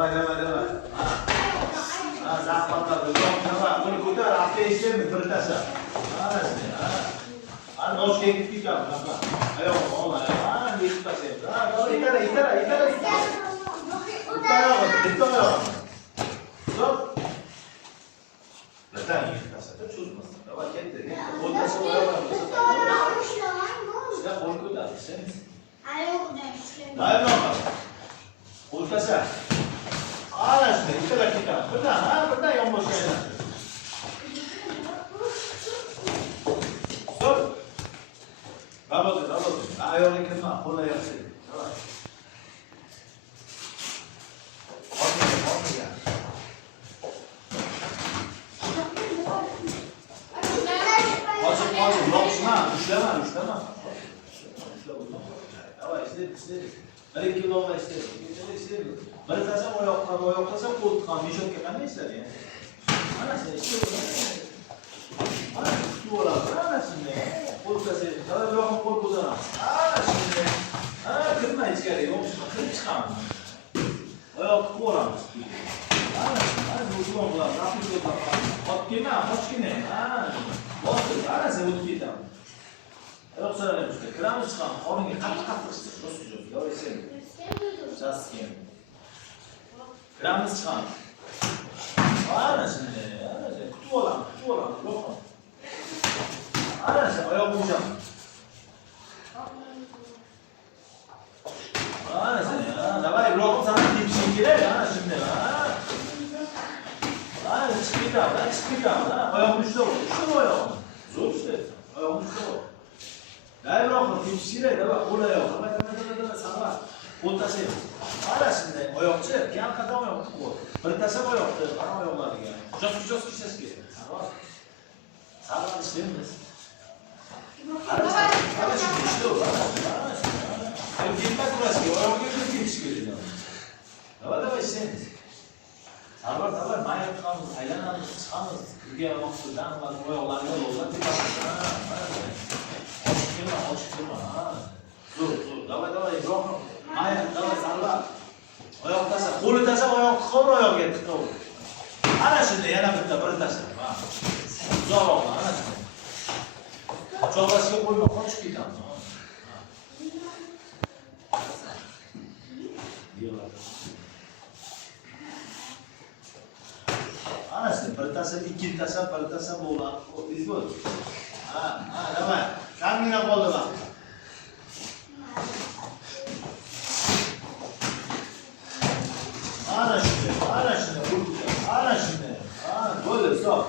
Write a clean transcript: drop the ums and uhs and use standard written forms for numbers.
Давай. Zahmatlar. Tamam. Bunu ko'tar, hafta ishlaymi, birtasa. Mana shuni. Nochga ketib ketamiz. Oyog'im ol. Yiqitasa. Itara. Bitta oyog'im. Stop. Bitta yiqitasa. Cho'zmasdan. Давай ketdi. O'ltasi oyog'im. Sizlar qo'l ko'tarasiz. Dayan o'ltasa. Ana shuni, ikkala ketamiz. Birdan yonboshlaymiz. Stop. Rabot. Ayog'ga kirma, qo'llar yaxshi. Davay. Olmagan. Hozir, yo'qsizmi? Ushlama. Davay, istedi. 1-2 kilo istedi. Bir tasam oyoq tasam qo'l tiqam, meshotga qanday istadi yani? Mana shuni istedi. Mana tutib oladi, mana shunday. Qo'l tasam, yo'qmi qo'l ko'taraman. Mana shunday. Kirma ichkari, yo'qmi, kirib chiqaman. Oyoq tiqib olamiz. Mana bu zo'n bilan rafli ko'taraman. Qochgina. Mana sen o'tib ketaman. Oyoq so'raymiz. Kiramiz chiqamiz. Qoringa qattiq istir. Ro'st-jo'z. Yo'q, Jaskin. Kiramiz chiqamiz. Mana shunday. Kutib olamiz. Yo'qmi? Mana shu oyoq bo'shaman. Mana shunday. Davay, ro'qim sana tepishing kerak. Mana shunday. Mana chiqib ketamiz. Oyoqni ushlab ol. Ushlab oyog'ini. Zo'r ushlaysan. Oyoqni ushlab ol. Davay, ro'qim tepish kerak. Davay, qo'l oyoq. Davay, saqla. Qo'l tashlaymiz. Mana shunday oyoqchi, keyin qadam oyoq tiqib. Bir tasam oyoqni, qara oyoqlariga. Jo'z ishlash kerak. Saqla ishlaymiz. Mana shunday ishlaymiz. Ketma turasiga, oyoqga ketish kerak. Davay, ishlaymiz. Sabr, mayib chiqamiz, aylanamiz, chiqamiz. Kirgan vaqtdan oyoqlarga yo'llab ketamiz. Ochiq kirma. Zo'r. Davay, ro'qim. Davay, sarla. Oyoq tasa, qo'li tasa, oyoq tiqavur, oyog'iga tiqavur. Ana shunday, yana bir tasa. Uzoqroq, ana shunday. Qochoqlashga qo'yma, qochib ketamiz. Ana shunday, bir tasa, ikki tasa, bir tasa bo'ladi. Izbol. Davay. Kamgina qoldi vaqt. Ana shunday. Bo'ldi, stop.